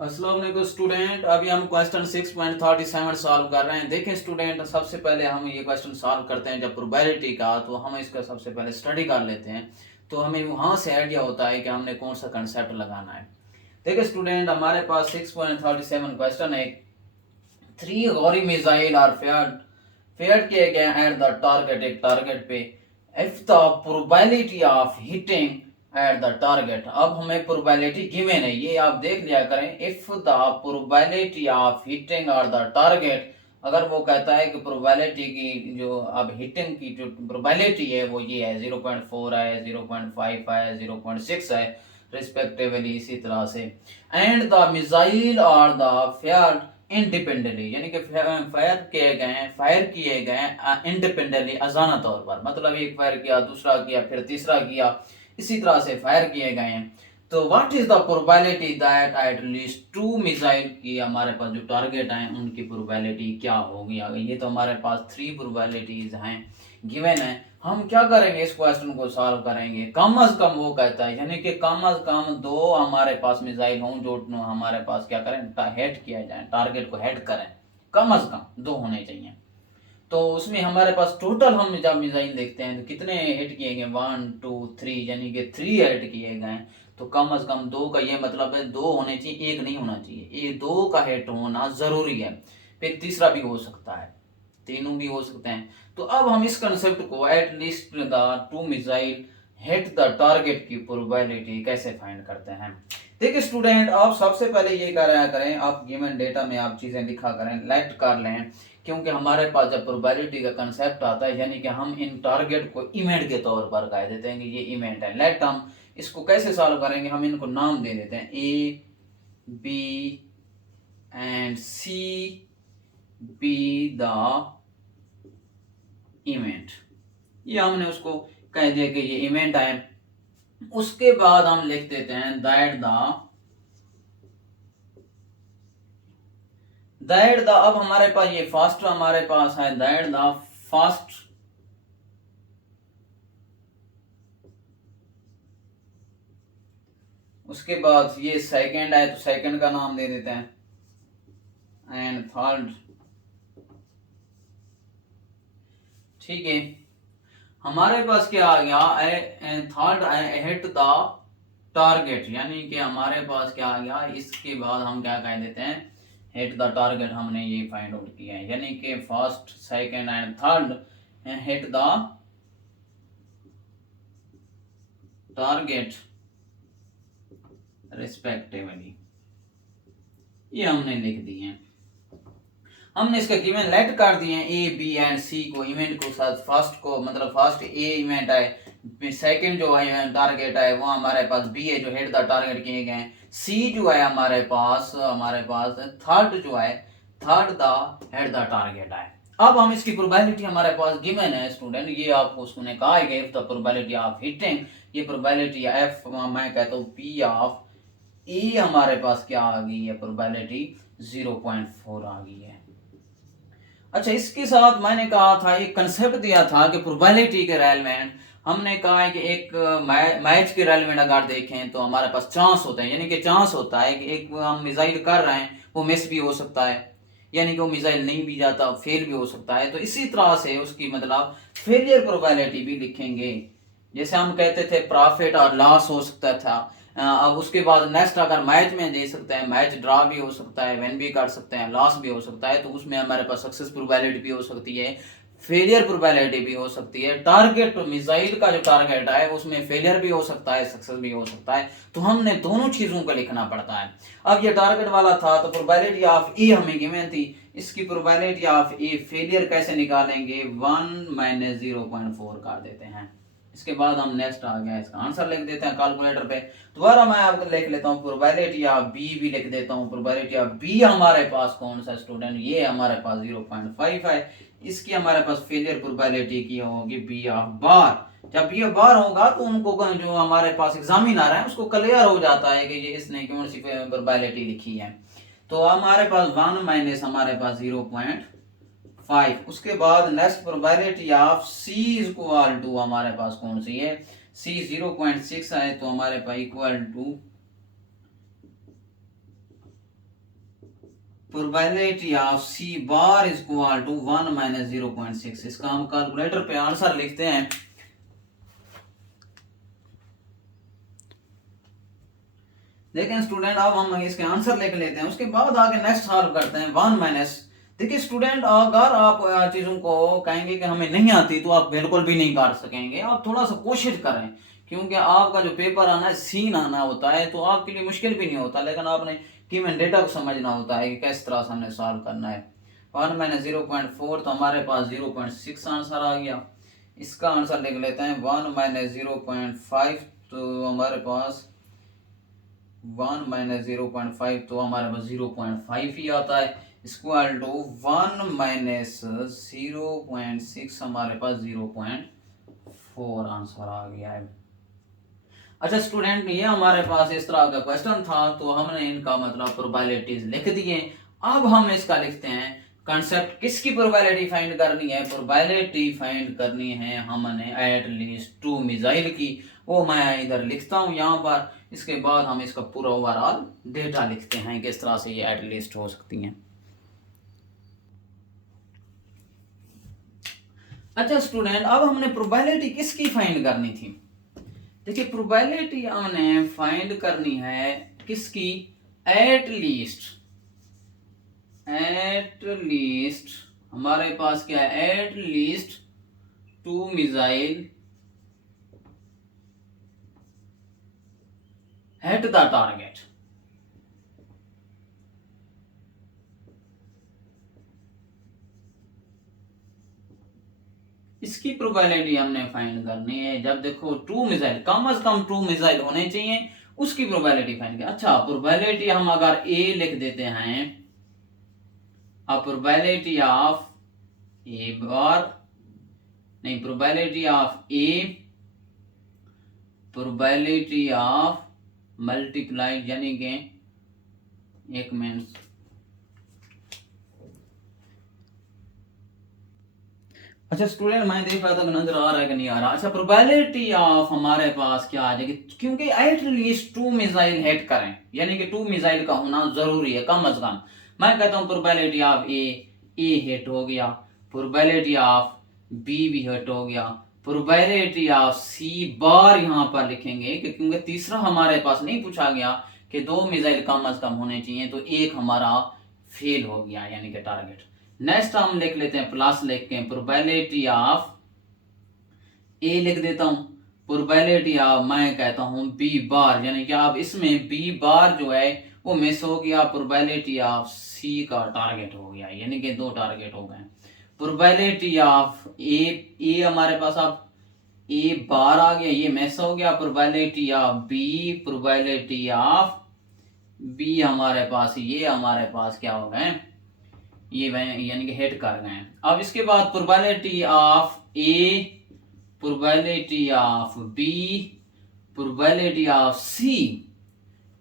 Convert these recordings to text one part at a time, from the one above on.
अस्सलाम वालेकुम स्टूडेंट। अभी हम क्वेश्चन 6.37 सॉल्व कर रहे हैं। देखें स्टूडेंट, सबसे पहले हम ये क्वेश्चन सॉल्व करते हैं जब प्रोबेबिलिटी का, तो हम इसका सबसे पहले स्टडी कर लेते हैं, तो हमें वहाँ से आइडिया होता है कि हमने कौन सा कंसेप्ट लगाना है। देखिए स्टूडेंट, हमारे पास 6.37 क्वेश्चन है। 3 गौरी मिसाइल आर फेयर किए गए एट द टारगेट, एक टारगेट पे। If the probability of hitting at the target, अब हमें प्रोबेबिलिटी गिवन है, ये आप देख लिया करें। If the probability of hitting at the target, अगर वो कहता है कि प्रोबेबिलिटी की जो अब हिटिंग की जो प्रोबेबिलिटी है वो ये है 0.4 है, 0.5 है, 0.6 है रिस्पेक्टिवली, इसी तरह से। एंड द मिसाइल और द फेयर इंडिपेंडेंटली, यानी कि फायर किए गए इंडिपेंडेंटली, अजाना तौर पर, मतलब एक फायर किया, दूसरा किया, फिर तीसरा किया, इसी तरह से फायर किए गए हैं। तो what is the probability that at least 2 missile की, हमारे पास जो टारगेट हैं उनकी प्रोबेबिलिटी क्या होगी। ये तो हमारे पास 3 प्रोबेबिलिटीज हैं, गिवन है। हम क्या करेंगे, इस क्वेश्चन को सॉल्व करेंगे। कम अज कम वो कहता है, यानी कि कम अज कम 2 हमारे पास मिसाइल हों जो हमारे पास क्या करें, हेड किया जाए, टारगेट को हेड करें। कम अज कम 2 होने चाहिए। तो उसमें हमारे पास टोटल, हम जब मिसाइल देखते हैं तो कितने हिट किए गए, 1 2 3, यानी कि 3 हिट किए गए। तो कम अज कम 2 का ये मतलब है 2 होने चाहिए, 1 नहीं होना चाहिए। ये 2 का हिट होना जरूरी है। फिर तीसरा भी हो सकता है, तीनों भी हो सकते हैं। तो अब हम इस कंसेप्ट को, at least the 2 missile hit the target की प्रोबेबिलिटी कैसे फाइंड करते हैं। देखिए स्टूडेंट, आप सबसे पहले ये कराया करें, आप गिवन डेटा में आप चीजें लिखा करें, लेट कर लें। क्योंकि हमारे पास जब प्रोबेबिलिटी का कंसेप्ट आता है, यानी कि हम इन टारगेट को इवेंट के तौर पर कह देते हैं कि ये इवेंट है। लेट, हम इसको कैसे सॉल्व करेंगे, हम इनको नाम दे देते हैं A B and C be the event. ये हमने उसको कह दिया कि ये इवेंट है। उसके बाद हम लिख देते हैं दैट द, अब हमारे पास ये फर्स्ट हमारे पास है, दैट द फर्स्ट उसके बाद ये सेकंड है, तो सेकंड का नाम दे देते हैं, एंड थर्ड। ठीक है, हमारे पास क्या आ गया, थर्ड हिट द टारगेट, यानी कि हमारे पास क्या आ गया। इसके बाद हम क्या कह देते हैं, हिट द टारगेट, हमने ये फाइंड आउट किया है, यानी कि first second and third hit the target respectively, ये हमने लिख दिए हैं। हमने इसका गिवन लेट कर दिए हैं, ए बी एंड सी को, इवेंट को साथ, फर्स्ट को मतलब फर्स्ट ए इवेंट है, सेकंड जो है टारगेट है वो हमारे पास बी है जो हेड द टारगेट किए गए हैं, सी जो है हमारे पास थर्ड जो है, third the head the target है। अब हम इसकी प्रोबेबिलिटी हमारे पास गिवन है स्टूडेंट, ये आपको उसने कहा है कि if the probability of hitting, ये प्रोबेबिलिटी एफ, मैं कहता हूँ पी ऑफ ए, हमारे पास क्या आ गई है, प्रोबेबिलिटी 0.4 आ गई है। अच्छा, इसके साथ मैंने कहा था, एक कंसेप्ट दिया था कि प्रोबेबिलिटी के रेलेवेंट, हमने कहा है कि एक मैच के रेलेवेंट अगर देखें तो हमारे पास चांस होते हैं, यानी कि चांस होता है कि एक हम मिसाइल कर रहे हैं, वो मिस भी हो सकता है, यानी कि वो मिसाइल नहीं भी जाता, फेल भी हो सकता है। तो इसी तरह से उसकी मतलब फेलियर प्रोबेबिलिटी भी लिखेंगे। जैसे हम कहते थे प्रॉफिट और लॉस हो सकता था। अब उसके बाद नेक्स्ट, अगर मैच में दे सकते हैं, मैच ड्रॉ भी हो सकता है, विन भी कर सकते हैं, लॉस भी हो सकता है, तो उसमें हमारे पास सक्सेस प्रोबेबिलिटी भी हो सकती है, फेलियर प्रोबेबिलिटी भी हो सकती है। टारगेट, मिसाइल का जो टारगेट है उसमें फेलियर भी हो सकता है, सक्सेस भी हो सकता है। तो हमने दोनों चीजों को लिखना पड़ता है। अब ये टारगेट वाला था, तो प्रोबेबिलिटी ऑफ ए हमें गिवन थी, इसकी प्रोबेबिलिटी ऑफ ए फेलियर कैसे निकालेंगे, 1 - 0.4 कर देते हैं। इसके बाद हम नेक्स्ट आ गया, इसका आंसर लिख देते हैं कैलकुलेटर पे। दोबारा मैं आपको लिख लेता हूँ, प्रोबेबिलिटी ऑफ बी भी लिख देता हूँ। प्रोबेबिलिटी ऑफ बी हमारे पास कौन सा स्टूडेंट, ये हमारे पास 0.5 है। इसकी हमारे पास फेलियर प्रोबेबिलिटी की होगी बी ऑफ बार। जब ये बार होगा तो उनको जो हमारे पास एग्जामिनर है उसको क्लियर हो जाता है कि ये इसने कौन सी प्रोबेबिलिटी लिखी है। तो हमारे पास 1 माइनस हमारे पास 0.5। उसके बाद next probability of C equal to हमारे पास कौन सी है, सी 0.6 है, तो हमारे पास equal to probability of C bar is equal to 1 minus 0.6। इसका हम कैलकुलेटर पे आंसर लिखते हैं। देखें स्टूडेंट, अब हम इसके आंसर लिख लेते हैं, उसके बाद आगे नेक्स्ट सॉल्व करते हैं। 1 माइनस, देखिए स्टूडेंट, अगर आप चीज़ों को कहेंगे कि हमें नहीं आती तो आप बिल्कुल भी नहीं कर सकेंगे। आप थोड़ा सा कोशिश करें, क्योंकि आपका जो पेपर आना है, सीन आना होता है, तो आपके लिए मुश्किल भी नहीं होता, लेकिन आपने गिवन डेटा को समझना होता है कि किस तरह से हमने सॉल्व करना है। 1 माइनस 0.4 तो हमारे पास 0.6 आंसर आ गया। इसका आंसर लिख लेते हैं 1 माइनस 0.5, तो हमारे पास 1 माइनस 0.5 तो हमारे पास 0.5 ही आता है। इक्वल टू 1 माइनस 0.6 हमारे पास 0.4 आंसर आ गया है। अच्छा स्टूडेंट, ये हमारे पास इस तरह का क्वेश्चन था, तो हमने इनका मतलब प्रोबेबिलिटीज लिख दिए। अब हम इसका लिखते हैं कंसेप्ट। किसकी प्रोबेबिलिटी फाइंड करनी है? प्रोबेबिलिटी फाइंड करनी है हमने एट लीस्ट 2 मिसाइल की। वो मैं इधर लिखता हूँ यहाँ पर। इसके बाद हम इसका पूरा ओवरऑल डेटा लिखते हैं, किस तरह से ये एट लीस्ट हो सकती हैं। अच्छा स्टूडेंट, अब हमने प्रोबेबिलिटी किसकी फाइंड करनी थी? देखिए प्रोबेबिलिटी हमने फाइंड करनी है किसकी? एट लीस्ट हमारे पास क्या है? At least 2 missile hit the target. इसकी प्रोबेबिलिटी हमने फाइंड करनी है। जब देखो 2 मिसाइल, कम से कम 2 मिसाइल होने चाहिए, उसकी प्रोबेबिलिटी फाइंड कर। अच्छा, प्रोबेबिलिटी हम अगर ए लिख देते हैं, प्रोबेबिलिटी ऑफ ए बार नहीं, probability of A, probability of multiply, यानी कि एक मिनट, अच्छा स्टूडेंट, मैं देख रहा था कि नजर आ रहा है कि नहीं आ रहा। अच्छा, प्रोबेबिलिटी ऑफ हमारे पास क्या आ जाएगी? क्योंकि एट लीस्ट 2 मिसाइल हिट करें, यानी कि 2 मिसाइल का होना जरूरी है कम से कम। मैं कहता हूं प्रोबेबिलिटी ऑफ ए हिट हो गया, प्रोबेबिलिटी ऑफ बी भी हिट हो गया, प्रोबेबिलिटी ऑफ सी बार यहां पर लिखेंगे क्योंकि तीसरा हमारे पास नहीं पूछा गया कि 2 मिसाइल कम से कम होने चाहिए, तो एक हमारा फेल हो गया, यानी कि टारगेट। नेक्स्ट हम लिख लेते हैं, प्लस लिख के प्रोबेबिलिटी ऑफ ए लिख देता हूं, प्रोबेबिलिटी ऑफ मैं कहता हूं बी बार, यानी कि अब इसमें बी बार जो है वो मिस हो गया, प्रोबेबिलिटी ऑफ सी का टारगेट हो गया, यानी कि 2 टारगेट हो गए। प्रोबेबिलिटी ऑफ ए हमारे पास अब ए बार आ गया, ये मिस हो गया। Probability of B, probability of B हमारे पास, ये हमारे पास क्या हो गए? ये यानी कि हिट कर गए। अब इसके बाद probability of A, probability of B, probability of C.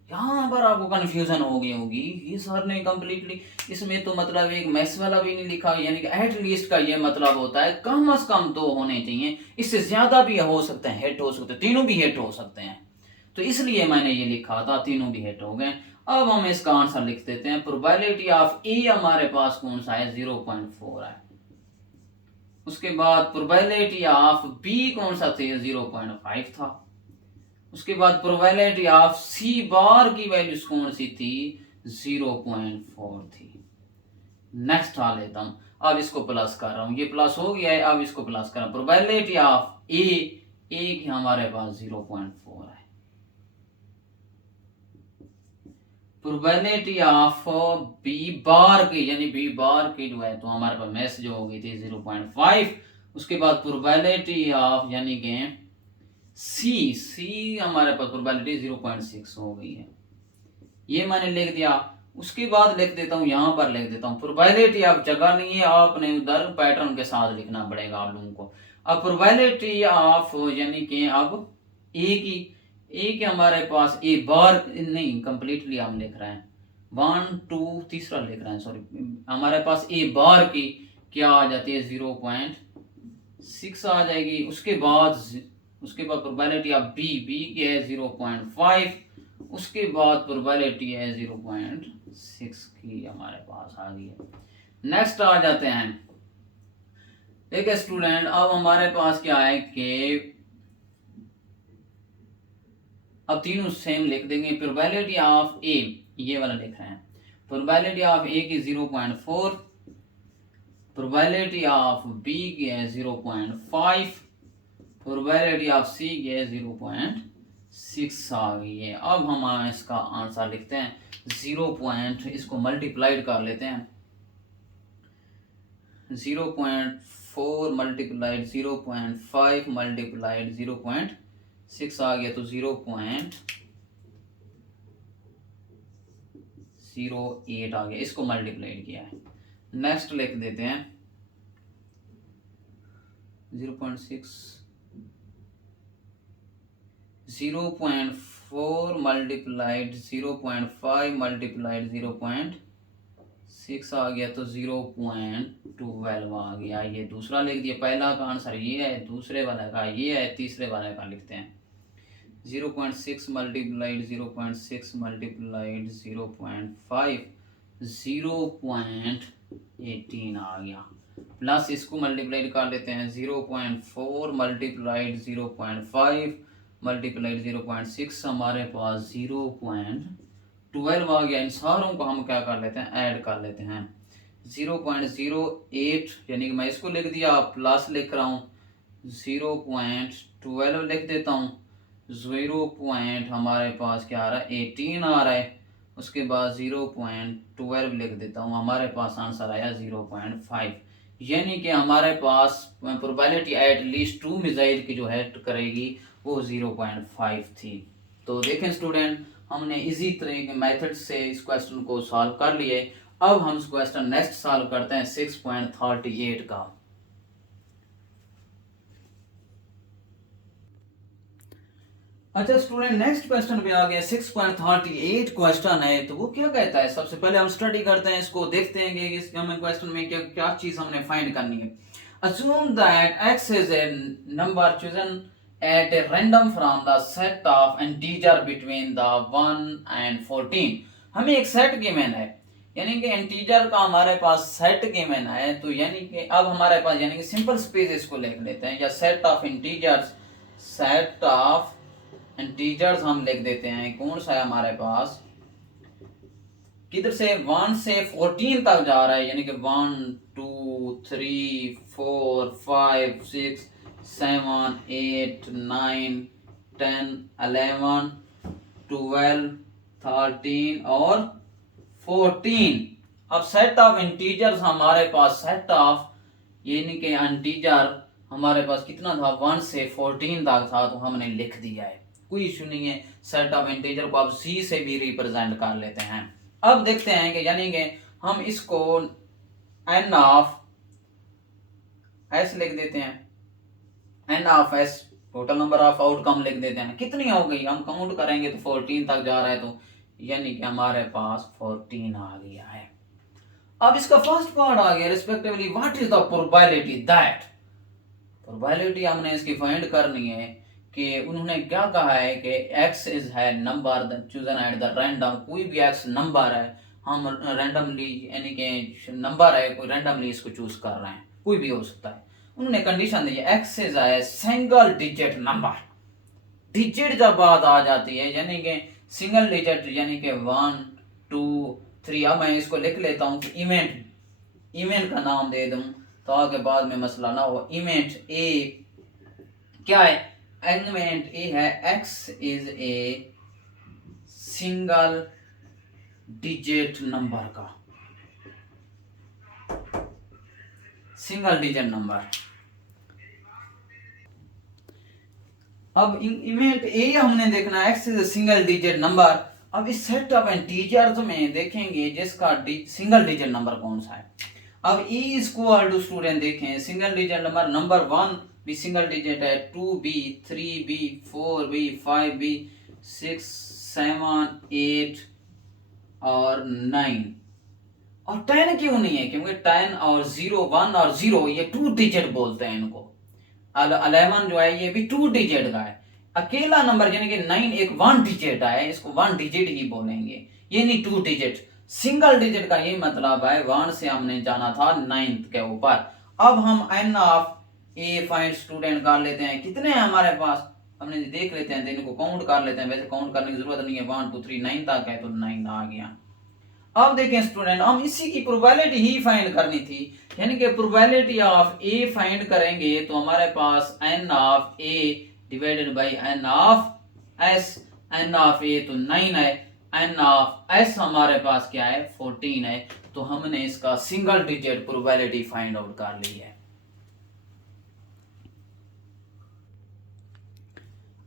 यहां पर आपको कंफ्यूजन हो गई होगी, ये सर ने कंप्लीटली इसमें तो मतलब एक मैस वाला भी नहीं लिखा, यानी कि एट लीस्ट का ये मतलब होता है कम से कम 2 होने चाहिए, इससे ज्यादा भी हो सकते हैं, हिट हो सकते हैं, तीनों भी हिट हो सकते हैं, तो इसलिए मैंने ये लिखा था, तीनों भी हिट हो गए। अब हम इसका आंसर लिख देते हैं। प्रोबेबिलिटी ऑफ ए हमारे पास कौन सा है? 0.4 है। उसके बाद प्रोबेबिलिटी ऑफ बी कौन सा थे? 0.5 था। उसके बाद प्रोबेबिलिटी ऑफ सी बार की वैल्यू कौन सी थी? 0.4 थी। नेक्स्ट आ लेता हूं, अब इसको प्लस कर रहा हूं, ये प्लस हो गया है, अब इसको प्लस कर रहा हूं। प्रोबेबिलिटी ऑफ ए की हमारे पास 0.4 है। प्रोबेबिलिटी ऑफ बी बार की, यानी बी बार की जो है तो हमारे पास मैस जो हो गई थी 0.5। उसके बाद प्रोबेबिलिटी ऑफ यानी कि सी हमारे पास प्रोबेबिलिटी 0.6 हो गई है, ये मैंने लिख दिया। उसके बाद लिख देता हूं, यहां पर लिख देता हूं प्रोबेबिलिटी ऑफ, जगह नहीं है, आपने उधर पैटर्न के साथ लिखना पड़ेगा आप लोगों को। अब प्रोबेबिलिटी ऑफ यानी कि अब ए की हमारे पास ए बार नहीं, कंप्लीटली हम लिख रहे हैं 1 2 तीसरा लिख रहे हैं, सॉरी, हमारे पास ए बार की क्या आ जाती है? 0.6 आ जाएगी। उसके बाद प्रोबेबिलिटी ऑफ बी की है 0.5। उसके बाद प्रोबेबिलिटी है 0.6 की हमारे पास आ गई है। नेक्स्ट आ जाते हैं, देखिए स्टूडेंट, अब हमारे पास क्या है कि अब तीनों सेम लिख देंगे। प्रोबेबिलिटी ऑफ ए, ये वाला लिख रहे हैं, प्रोबेबिलिटी ऑफ ए की 0.4, प्रोबेबिलिटी ऑफ बी की है 0.5, प्रोबेबिलिटी ऑफ सी की है 0.6 आ गई है। अब हम इसका आंसर लिखते हैं इसको मल्टीप्लाइड कर लेते हैं, 0.4 मल्टीप्लाइड 0.5 मल्टीप्लाइड 0.6 आ गया, तो 0.08 आ गया, इसको मल्टीप्लाइड किया है। नेक्स्ट लिख देते हैं 0.6, 0.4 मल्टीप्लाइड 0.5 मल्टीप्लाइड 0.6 आ गया, तो 0.12 आ गया। ये दूसरा लिख दिया, पहला का आंसर ये है, दूसरे वाले का ये है, तीसरे वाले का लिखते हैं 0.6 मल्टीप्लाइड 0.6 मल्टीप्लाइड 0.5 0.18 आ गया, प्लस इसको मल्टीप्लाइड कर लेते हैं 0.4 मल्टीप्लाइड 0.5 मल्टीप्लाइड 0.6 हमारे पास 0.12 आ गया। इन सारों को हम क्या कर लेते हैं, ऐड कर लेते हैं 0.08, यानी कि मैं इसको लिख दिया, प्लस लिख रहा हूँ 0.12 लिख देता हूँ, 0. हमारे पास क्या आ रहा है 18 आ रहा है, उसके बाद 0.12 लिख देता हूँ, हमारे पास आंसर आया 0.5, यानी कि हमारे पास प्रोबेबिलिटी एट लीस्ट 2 मिसाइल की जो हेड करेगी वो 0.5 थी। तो देखें स्टूडेंट, हमने इजी तरह के मेथड से इस क्वेश्चन को सॉल्व कर लिए। अब हम क्वेश्चन नेक्स्ट सॉल्व करते हैं 6.38 का। अच्छा स्टूडेंट, नेक्स्ट क्वेश्चन पे आ गया 6.38 क्वेश्चन है। तो वो क्या कहता है, सबसे पहले हम स्टडी करते हैं इसको, देखते हैं कि इस हमें क्वेश्चन में क्या क्या चीज हमने फाइंड करनी है। Assume that x is a number chosen at a random from the set of integer between the 1 and 14। हमें एक सेट गिवन है, यानी कि इंटीजर का हमारे पास सेट गिवन है, तो यानी कि अब हमारे पास यानी कि सिंपल स्पेस इसको लिख लेते हैं, या set of integers, set of integers हम लिख देते हैं। कौन सा है हमारे पास, किधर से 1 से 14 तक जा रहा है, यानी कि 1 2 3 4 5 6 7 8 9 10 11 12 13 और 14। अब सेट ऑफ इंटीजर्स हमारे पास, सेट ऑफ यानी कि इंटीजर हमारे पास कितना था, 1 से 14 तक था, तो हमने लिख दिया है, कोई इशू नहीं है। सेट ऑफ इंटीजर को अब सी से भी रिप्रेजेंट कर लेते हैं। अब देखते हैं कि यानी कि हम इसको एन ऑफ एस लिख देते हैं, N of S total number of outcome लिख देते हैं। कितनी हो गई, हम काउंट करेंगे तो 14 तक जा रहा है, तो यानी कि हमारे पास 14 आ गया है। अब इसका फर्स्ट पार्ट आ गया, respectively what is the probability that, probability हमने इसकी फाइंड करनी है कि उन्होंने क्या कहा है कि x इज है number chosen at the random, कोई भी x नंबर है, हम रैंडमली यानी कि नंबर है कोई रैंडमली इसको चूज कर रहे हैं, कोई भी हो सकता है। उन्होंने कंडीशन दी है x इज है सिंगल डिजिट नंबर, डिजिट जब बात आ जाती है यानी कि सिंगल डिजिट यानी कि 1 2 3। अब मैं इसको लिख लेता हूँ कि इवेंट का नाम दे दूं तो आगे बाद में मसला ना हो। इवेंट ए क्या है, एलिमेंट ए है x is a single digit number का, सिंगल डिजिट नंबर। अब इवेंट ए हमने देखना x is a single digit number. अब इस सेट ऑफ इंटीजर्स में देखेंगे जिसका सिंगल डिजिट नंबर कौन सा है। अब e इक्वल टू स्टूडेंट देखें, सिंगल डिजिट नंबर 1 भी सिंगल डिजिट है, 2b 3b 4b 5b 6 7 8 और 9 और 10 क्यों नहीं है, क्योंकि 10 और 0 1 और 0 ये 2 डिजिट बोलते हैं इनको। 11 जो है ये भी 2 डिजिट का है। अकेला नंबर यानी कि 9 एक 1 डिजिट है, इसको 1 डिजिट ही बोलेंगे, ये नहीं 2 डिजिट। सिंगल डिजिट का ये मतलब है 1 से हमने जाना था 9th के ऊपर। अब हम n of A find student कर लेते हैं, कितने हैं हमारे पास, हमने देख लेते हैं, इनको काउंट कर लेते हैं, वैसे काउंट करने की जरूरत नहीं है, 1 2 3 9 तक है तो 9 आ गया। अब देखें स्टूडेंट, हम इसी की प्रोबेबिलिटी ही फाइंड करनी थी, यानी कि प्रोबेबिलिटी ऑफ ए फाइंड करेंगे तो हमारे पास n of A divided by n of S, n of A तो 9 है, n ऑफ एस हमारे पास क्या है 14 है, तो हमने इसका single digit probability find out कर ली है।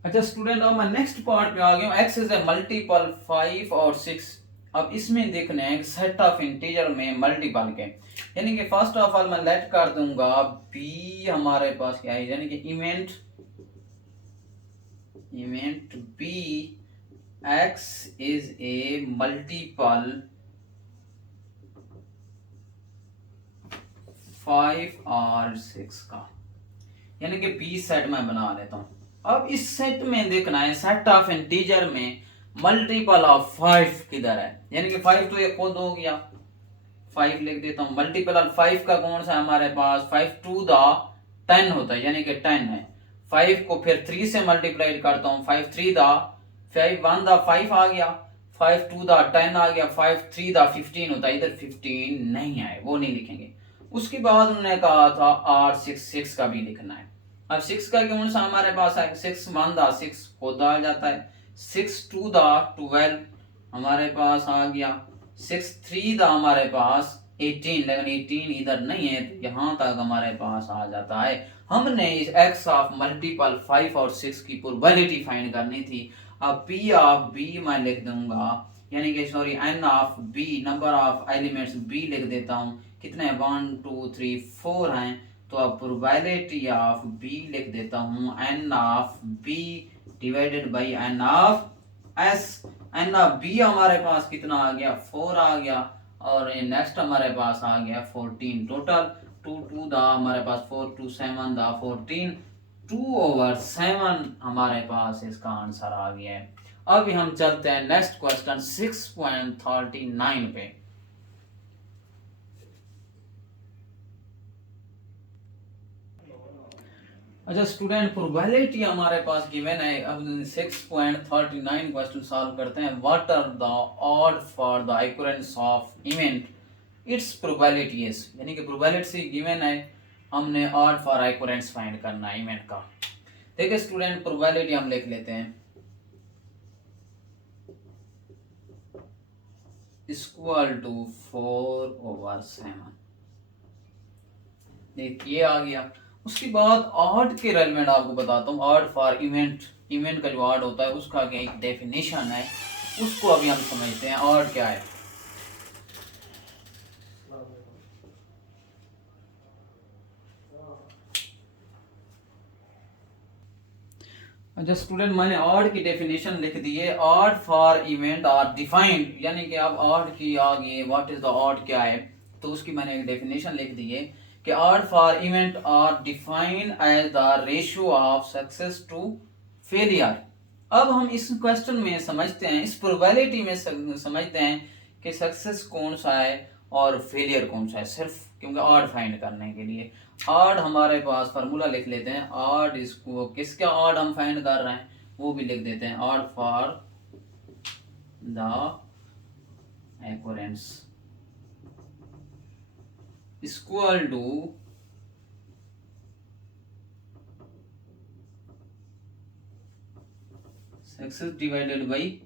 अच्छा स्टूडेंट, अब मैं नेक्स्ट पार्ट पे आ गया हूँ, x इज ए मल्टीपल 5 और 6। अब इसमें देखना है सेट ऑफ इंटीजर में मल्टीपल के, यानी कि फर्स्ट ऑफ ऑल मैं लेट कर दूंगा b हमारे पास क्या है, यानी कि event b x is a multiple 5 और 6 का, यानी कि b सेट में बना लेता हूं। अब इस सेट में देखना है सेट ऑफ इंटीजर में मल्टीपल ऑफ 5 किधर है, यानी कि 5 तो ये खुद हो गया, 5 लिख देता हूं। मल्टीपल ऑफ 5 का कौन सा है हमारे पास, 5 टू द 10 होता है, यानी कि 10 है। 5 को फिर 3 से मल्टीप्लाई करता हूं, 5 3 द 5 1 द 5 आ गया, 5 2 द 10 आ गया, 5 3 द 15 होता है, इधर 15 नहीं है, वो नहीं लिखेंगे। उसके बाद उन्होंने कहा था और 6 का भी लिखना है। अब 6 का कौन सा हमारे पास है, 6 1 द 6 खुद आ जाता है, 6 2 द 12 हमारे पास आ गया, 6 3 द हमारे पास 18, लेकिन 18 इधर नहीं है तो यहां तक हमारे पास आ जाता है। हमने इस x ऑफ मल्टीपल 5 और 6 की प्रोबेबिलिटी फाइंड करनी थी। अब p ऑफ b मैं लिख दूंगा, यानी कि sorry n of b number of elements b लिख देता हूं, कितने 1 2 3 4 हैं, तो अब प्रोबेबिलिटी ऑफ b लिख देता हूं n of b divided by n of s। n of b हमारे पास कितना आ गया 4 आ गया, और नेक्स्ट हमारे पास आ गया 14 टोटल, 2 2 दा हमारे पास 4 2 7 दा 14, 2/7 हमारे पास इसका आंसर आ गया है। अब हम चलते हैं नेक्स्ट क्वेश्चन 6.39 पे। अच्छा स्टूडेंट, प्रोबेबिलिटी हमारे पास गिवन है। अब 6.39 क्वेश्चन सॉल्व करते हैं। What are the odd for the occurrence of event, it's probability is, यानी कि प्रोबेबिलिटी गिवन है, हमने ऑड फॉर occurrence फाइंड करना है इवेंट का। देखिए स्टूडेंट, प्रोबेबिलिटी हम लिख लेते हैं इक्वल टू 4/7, देखिए आ गया। उसके बाद ऑड के रेलेवेंट आपको बताता हूँ, ऑड फॉर इवेंट, इवेंट का जो ऑड होता है उसका क्या एक डेफिनेशन है, उसको अभी हम समझते हैं ऑड क्या है। अच्छा स्टूडेंट, मैंने ऑड की डेफिनेशन लिख दी है। Odd for event are defined, यानी कि अब ऑड की आगे व्हाट इज द ऑड क्या है, तो उसकी मैंने एक डेफिनेशन लिख दी है कि odd for event are defined as the ratio of success to failure. अब हम इस क्वेश्चन में समझते हैं, इस प्रोबेबिलिटी में समझते हैं कि सक्सेस कौन सा है और फेलियर कौन सा है, सिर्फ क्योंकि ऑड फाइंड करने के लिए। ऑड हमारे पास फार्मूला लिख लेते हैं, ऑड इसको किसका ऑड हम फाइंड कर रहे हैं वो भी लिख देते हैं, odd for the occurrence equal to success divided by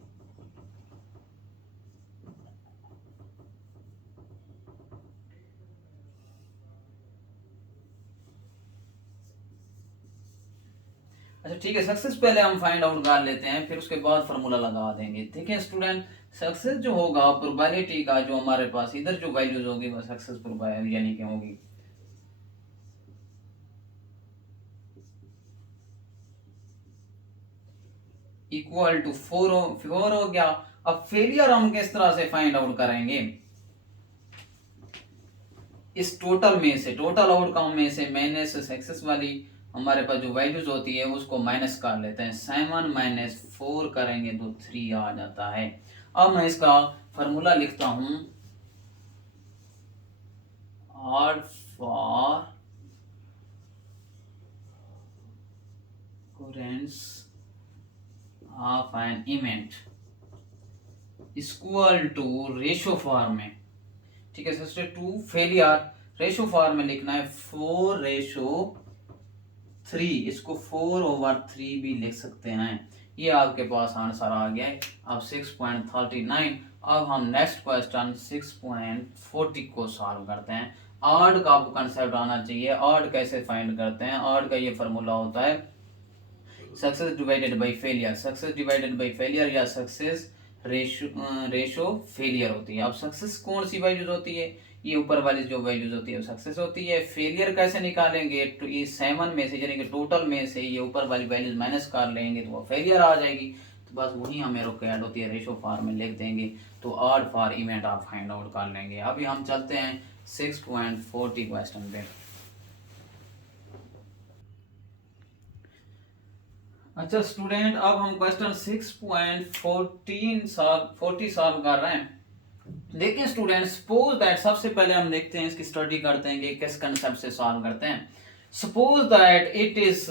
अच्छा ठीक है, सक्सेस पहले हम फाइंड आउट कर लेते हैं, फिर उसके बाद फार्मूला लगा देंगे। ठीक है स्टूडेंट, सक्सेस जो होगा प्रोबेबिलिटी का जो हमारे पास इधर जो वैल्यूज होगी वो सक्सेस प्रोबेबिलिटी यानी कि होगी इक्वल टू 4 हो गया। अब फेलियर हम किस तरह से फाइंड आउट करेंगे, इस टोटल में से, टोटल आउटकम में से माइनस सक्सेस वाली हमारे पास जो वैल्यूज होती है उसको माइनस कर लेते हैं। 7 माइनस 4 करेंगे तो 3 आ जाता है। अब मैं इसका फॉर्मूला लिखता हूं, odd for occurrence of an event equal to ratio form में, ठीक है। Sister to failure ratio form में लिखना है 4:3, इसको 4/3 भी लिख सकते हैं। ये आपके पास आंसर आ गया है। अब 6.39। अब हम नेक्स्ट क्वेश्चन 6.40 को सॉल्व करते हैं। ऑड का आपको कंसेप्ट आना चाहिए। ऑड कैसे फाइंड करते हैं? ऑड का ये फॉर्मूला होता है success divided by failure. Success divided by failure या सक्सेस रेशो फेलियर होती है। अब सक्सेस कौन सी वैल्यूज होती है? ये ऊपर वाली जो वैल्यूज होती है वो सक्सेस होती है। फेलियर कैसे निकालेंगे? तो ये 7 में से यानी कि टोटल में से ये ऊपर वाली वैल्यूज माइनस कर लेंगे तो वो फेलियर आ जाएगी। तो बस वही हमें रोक ऐड होती है, रेशो फॉर्म में लिख देंगे तो ऑड फॉर इवेंट आप फाइंड आउट कर लेंगे। अभी हम चलते हैं 6.40 क्वेश्चन पे। अच्छा स्टूडेंट, अब हम क्वेश्चन 6.40 सॉल्व कर रहे हैं। देखिए स्टूडेंट, सपोज दैट, सबसे पहले हम देखते हैं इसकी स्टडी करते हैं कि किस कंसेप्ट से सॉल्व करते हैं। Suppose that it is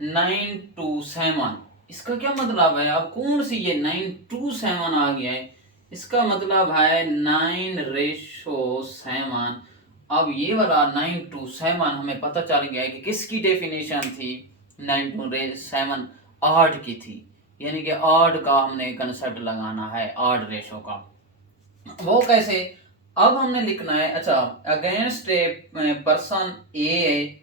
9 to 7। इसका क्या मतलब है? अब कौन सी ये 9 to 7 आ गया है, इसका मतलब है 9:7। अब ये वाला 9 to 7 हमें पता चल गया है कि किसकी डेफिनेशन थी, 9 to 7 ऑड की थी, यानी कि ऑड का हमने कंसेप्ट लगाना है, ऑड रेशो का। वो कैसे? अब हमने लिखना है, अच्छा, अगेंस्ट ए पर्सन ए,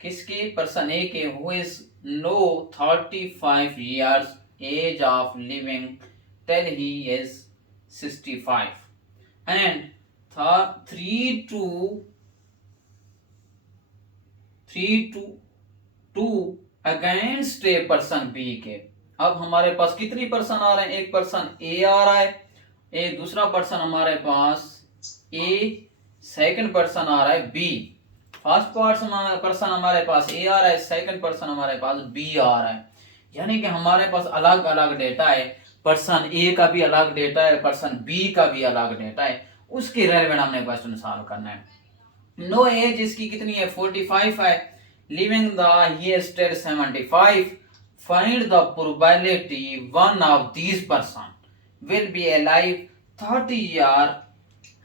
किसके? पर्सन ए के, who is no 35 years age of living till he is 65 and 3 to 2 against a person B के। अब हमारे पास कितनी पर्सन आ रहे हैं? एक पर्सन ए आ रहा है, एक दूसरा पर्सन हमारे पास ए, सेकंड पर्सन आ रहा है बी। फर्स्ट पर्सन हमारे पास ए आ रहा है, सेकंड पर्सन हमारे पास बी आ रहा है। यानी कि हमारे पास अलग अलग डेटा है, पर्सन ए का भी अलग डेटा है, पर्सन बी का भी अलग डेटा है। उसके रेलेवेंट हमने क्वेश्चन सॉल्व करना है। नो एज इसकी कितनी है? 45 है। Living the year state 75। Find the probability one of these person will be alive 30 year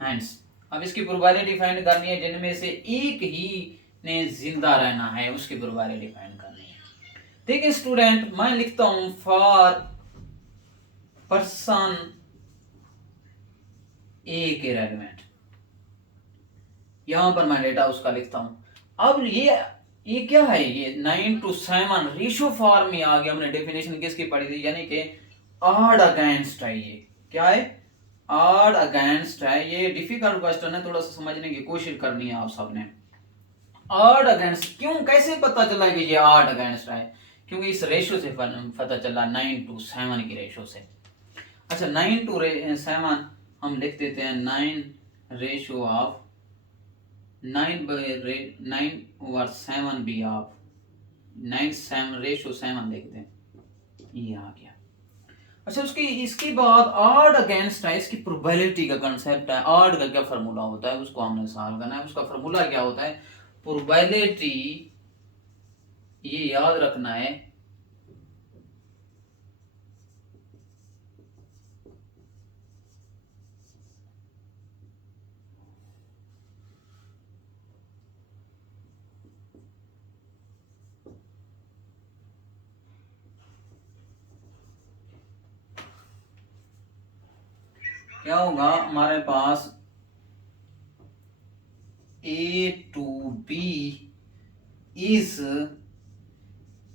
hence। अब इसकी प्रोबेबिलिटी फाइंड करनी है, जिनमें से एक ही ने जिंदा रहना है, उसकी प्रोबेबिलिटी फाइंड करनी है। देखिए स्टूडेंट, मैं लिखता हूं फॉर पर्सन ए के रेलेवेंट, यहां पर मैं डेटा उसका लिखता हूं। अब ये क्या है? ये 9 to 7 रेशो फॉर्म में आ गया। हमने डेफिनेशन किसकी पढ़ी थी? यानी कि ऑड अगेंस्ट है। ये क्या है? ऑड अगेंस्ट है। ये डिफिकल्ट क्वेश्चन है, थोड़ा सा समझने की कोशिश करनी है आप सबने। ऑड अगेंस्ट क्यों, कैसे पता चला कि ये ऑड अगेंस्ट है? क्योंकि इस रेशो से पता चला, 9 to 7 की रेशो से। अच्छा, 9 to 7 हम लिख देते हैं 9 रेशो ऑफ 9/7 भी आप 9 रेशो 7 लिख दें, ये आ गया। अच्छा, इसके बाद ऑड अगेंस्ट है, इसकी प्रोबेबिलिटी का कंसेप्ट है। ऑड का क्या फॉर्मूला होता है उसको हमने सॉल्व करना है। उसका फॉर्मूला क्या होता है? प्रोबेबिलिटी, ये याद रखना है, क्या होगा हमारे पास A to B is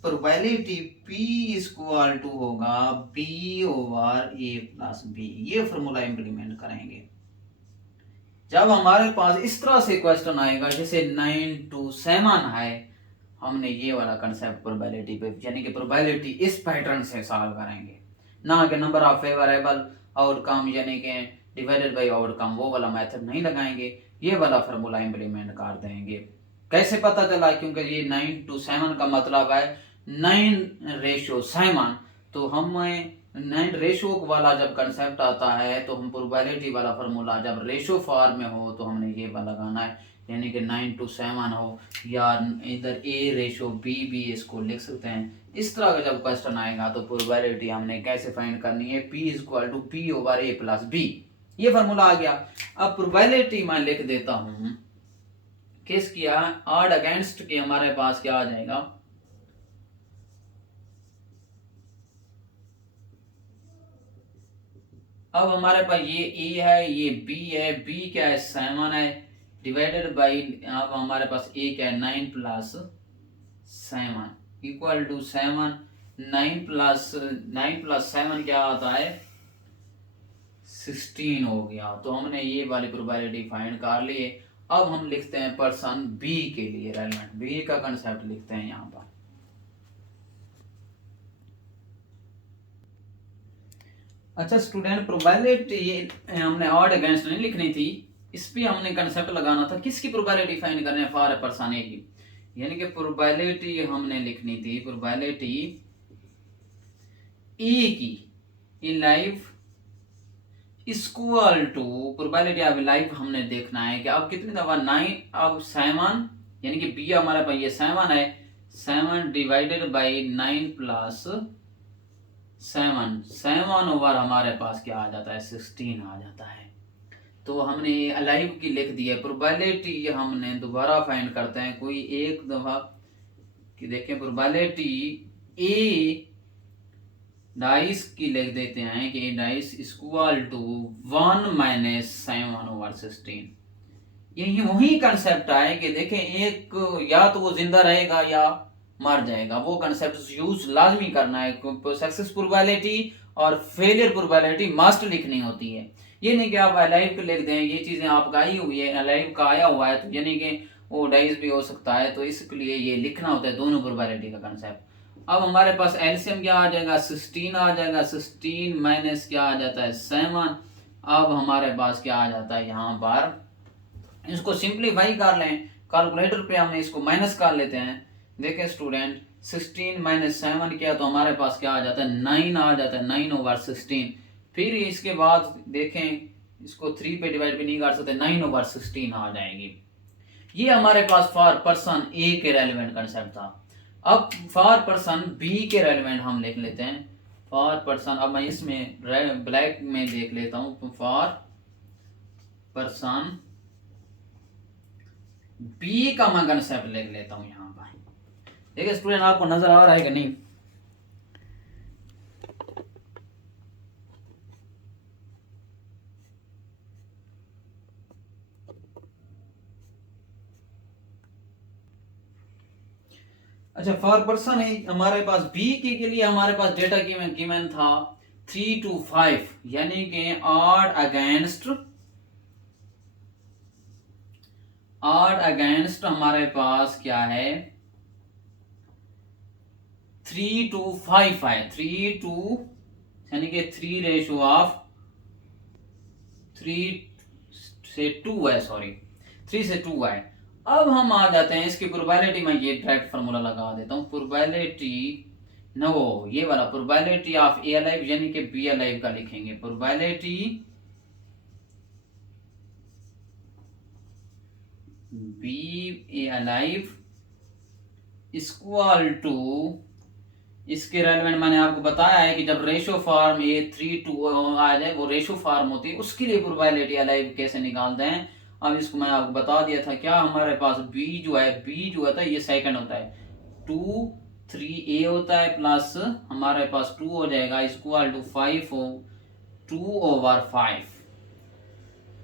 probability P equal to होगा B over A plus B। ये फॉर्मूला इंप्लीमेंट करेंगे। जब हमारे पास इस तरह से क्वेश्चन आएगा जैसे 9 to 7 है, हमने ये वाला कंसेप्ट प्रोबेबिलिटी पे, यानी कि प्रोबेबिलिटी इस पैटर्न से सॉल्व करेंगे, ना कि नंबर ऑफ फेवरेबल आउटकम यानी कि डिवाइडेड बाय आउटकम, वो वाला मेथड नहीं लगाएंगे, ये वाला फार्मूला इंप्लीमेंट कर देंगे। कैसे पता चला? क्योंकि ये 9:7 का मतलब है 9:7। तो हमें 9 रेशो वाला जब कंसेप्ट आता है तो हम प्रोबेबिलिटी वाला फार्मूला जब रेशो फॉर्म में हो तो हमने ये लगाना है, यानी कि 9:7 हो, या इधर A/B इसको लिख सकते हैं। इस तरह का जब क्वेश्चन आएगा तो प्रोबेबिलिटी हमने कैसे फाइंड करनी है, P=P/A+B। ये फार्मूला आ गया। अब प्रोबेबिलिटी मैं लिख देता हूं किस किया, ऑड अगेंस्ट के हमारे पास क्या आ जाएगा, अब हमारे पास ये A है, ये B है, B क्या है 7 है, डिवाइडेड बाई, अब हमारे पास A क्या है 9+7 इक्वल टू 7। 9+7 क्या आता है 16 हो गया। तो हमने ये वाली प्रोबेबिलिटी फाइंड कर ली। अब हम लिखते हैं पर्सन बी के लिए रेलेवेंट, बी का कंसेप्ट लिखते हैं यहाँ पर। अच्छा स्टूडेंट, प्रोबेबिलिटी हमने ऑड अगेंस्ट नहीं लिखनी थी, इस पे हमने कंसेप्ट लगाना था। किसकी प्रोबेबिलिटी फाइंड करनी है? फॉर अ पर्सन ए की, यानी कि प्रोबेबिलिटी हमने लिखनी थी, प्रोबेबिलिटी ए की in life equal to probability of life. हमने देखना है कि अब कितनी दफा 9, अब 7, यानी कि बी हमारे पास ये 7 है, 7 डिवाइडेड बाई 9+7 ओवर हमारे पास क्या आ जाता है 16 आ जाता है। तो हमने ये अलाइव की लिख दी है। प्रोबेबिलिटी हमने दोबारा फाइंड करते हैं कोई एक दफा कि देखें, प्रोबेबिलिटी ए डाइस की लिख देते हैं कि डाइस इक्वल टू 1-7/16। यही वही कंसेप्ट आए कि देखें एक या तो वो जिंदा रहेगा या मर जाएगा, वो कंसेप्ट यूज लाजमी करना है। सक्सेस प्रोबेबिलिटी और फेलियर प्रोबेबिलिटी मस्ट लिखनी होती है। ये नहीं कि आप अलाइव को लिख दें, ये चीजें आपका आई हुई है, अलाइव का आया हुआ है तो यानी कि वो डाइस भी हो सकता है, तो इसके लिए ये लिखना होता है दोनों प्रोबेबिलिटी का कंसेप्ट। अब हमारे पास एलसीएम क्या आ जाएगा 16 आ जाएगा, 16 माइनस क्या आ जाता है 7। अब हमारे पास क्या आ जाता है यहाँ पर, इसको सिंप्लीफाई कर लें, कैलकुलेटर पे हमने इसको माइनस कर लेते हैं। देखें स्टूडेंट, 16-7 किया तो हमारे पास क्या आ जाता है 9 आ जाता है, 9/16। फिर इसके बाद देखें इसको 3 पे डिवाइड भी नहीं कर सकते, 9/16 आ जाएगी। ये हमारे पास फॉर पर्सन ए के रेलिवेंट कंसेप्ट था। अब फॉर पर्सन बी के रेलिवेंट हम लिख लेते हैं। फॉर पर्सन, अब मैं इसमें ब्लैक में देख लेता हूं, फॉर पर्सन बी का मैं कंसेप्ट लिख लेता हूं यहां पर। देखिए स्टूडेंट, आपको नजर आ रहा है कि नहीं? अच्छा, फॉर पर्सन है हमारे पास बी के लिए हमारे पास डेटा गिवन था 3 to 5, यानी कि ऑड अगेंस्ट हमारे पास क्या है 3 to 5 है। 3 to यानी कि 3 है, सॉरी 3 से 2 है। अब हम आ जाते हैं इसकी प्रोबेबिलिटी में, ये डायरेक्ट फार्मूला लगा देता हूं। प्रोबेबिलिटी नो, ये वाला प्रोबेबिलिटी ऑफ ए अलाइव यानी कि बी अलाइव का लिखेंगे। Probability B A alive equal to, इसके रेलेवेंट मैंने आपको बताया है कि जब रेशो फॉर्म ए 3:2 आ जाए, वो रेशो फॉर्म होती है, उसके लिए प्रोबेबिलिटी अलाइव कैसे निकालते हैं। अब इसको मैं आपको बता दिया था। क्या हमारे पास बी जो होता है ये सेकंड होता है, 2-3 होता है, प्लस हमारे पास 2 हो जाएगा इक्वल टू 5 हो 2/5।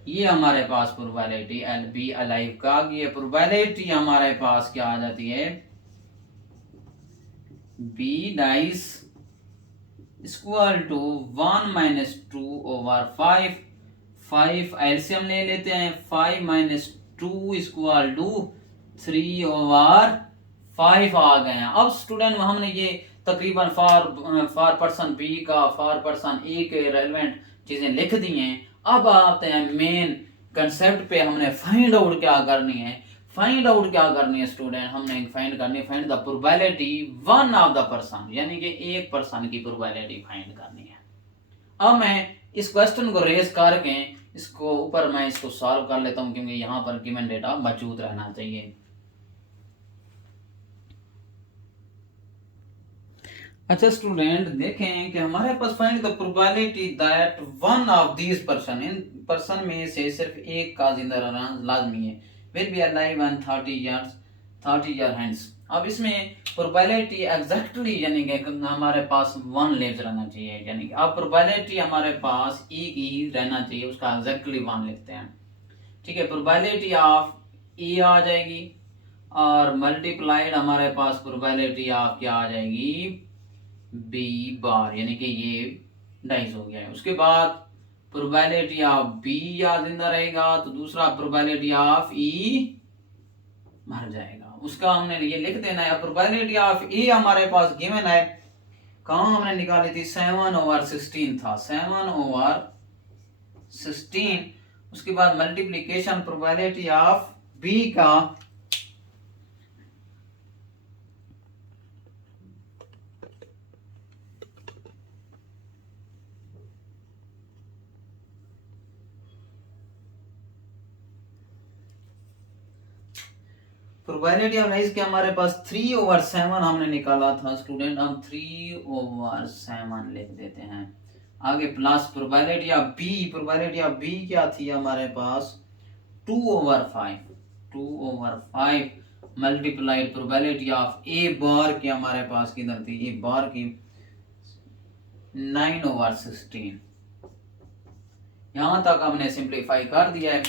ये हमारे पास प्रोबेबिलिटी एल बी अलाइव का। ये प्रोबेबिलिटी हमारे पास क्या आ जाती है B dies equal to 1-2/5। 5 LCM ले लेते हैं, 5 - 2 इक्वल टू 3/5 आ गए हैं। अब स्टूडेंट हमने ये तकरीबन फॉर पर्सन बी का, फॉर पर्सन ए के रेलेवेंट चीजें लिख दी हैं। अब आते हैं मेन कंसेप्ट पे, हमने फाइंड आउट क्या करनी है। फाइंड आउट क्या करनी है स्टूडेंट, हमने फाइंड करनी है, find the probability one of the person, यानी कि एक पर्सन की प्रोबेबिलिटी फाइंड करनी है। अब मैं इस क्वेश्चन को रेज करके इसको ऊपर मैं इसको सॉल्व कर लेता हूं, क्योंकि यहाँ पर गिवन डेटा मौजूद रहना चाहिए। अच्छा स्टूडेंट देखें कि हमारे पास find the probability that one of these person, इन पर्सन में से सिर्फ एक का जिंदा रहना लाजमी है, will be alive in 30 year hence. अब इसमें प्रोबेबिलिटी एग्जैक्टली यानी कि हमारे पास वन लिव्स रहना चाहिए, यानी कि अब प्रोबेबिलिटी हमारे पास एक ही रहना चाहिए, उसका एग्जैक्टली वन लिखते हैं। ठीक है, प्रोबेबिलिटी ऑफ ए आ जाएगी और मल्टीप्लाइड हमारे पास प्रोबेबिलिटी ऑफ क्या आ जाएगी, बी बार, यानी कि ये डाइस हो गया है। उसके बाद प्रोबेबिलिटी ऑफ बी या जिंदा रहेगा, तो दूसरा प्रोबेबिलिटी ऑफ ई मर जाएगा, उसका हमने ये लिख देना है। प्रोबेबिलिटी ऑफ ए हमारे पास गिवन है, कहाँ हमने निकाली थी, 7/16 था, 7/16। उसके बाद मल्टीप्लीकेशन प्रोबेबिलिटी ऑफ बी का प्रोबेबिलिटी ऑफ राइज के हमारे पास 3/7 हमने निकाला था स्टूडेंट, हम 3/7 लिख देते हैं। आगे plus probability of B, probability of B क्या थी हमारे पास, 2/5, 2/5 multiplied probability of A bar की हमारे पास किधर थी, ए बार की 9/16। यहां तक हमने सिंप्लीफाई कर दिया है।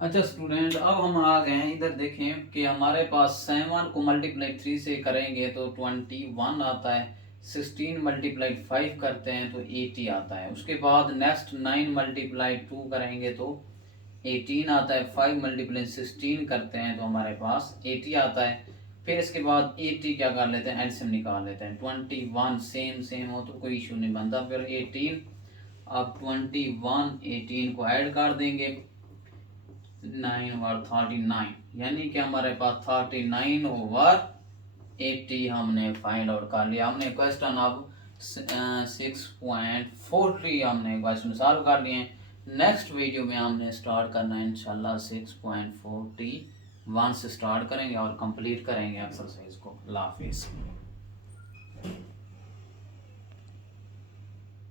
अच्छा स्टूडेंट, अब हम आ गए हैं इधर, देखें कि हमारे पास 7 को मल्टीप्लाई 3 से करेंगे तो 21 आता है, 16 मल्टीप्लाई 5 करते हैं तो 80 आता है। उसके बाद नेक्स्ट 9 मल्टीप्लाई 2 करेंगे तो 18 आता है, 5 मल्टीप्लाई 16 करते हैं तो हमारे पास 80 आता है। फिर इसके बाद 80 क्या कर लेते हैं, एलसीएम निकाल लेते हैं, 21 सेम सेम हो तो कोई इशू नहीं बनता। फिर 18, अब 21 18 को ऐड कर देंगे, 9/39, यानी कि हमारे पास 39/80 हमने फाइंड आउट कर लिया। हमने क्वेश्चन अब 6.43 हमने क्वेश्चन सॉल्व कर लिए। नेक्स्ट वीडियो में हमने स्टार्ट करना है इंशाल्लाह 6.41 से स्टार्ट करेंगे और कंप्लीट करेंगे एक्सरसाइज को। अल्लाह हाफिज़।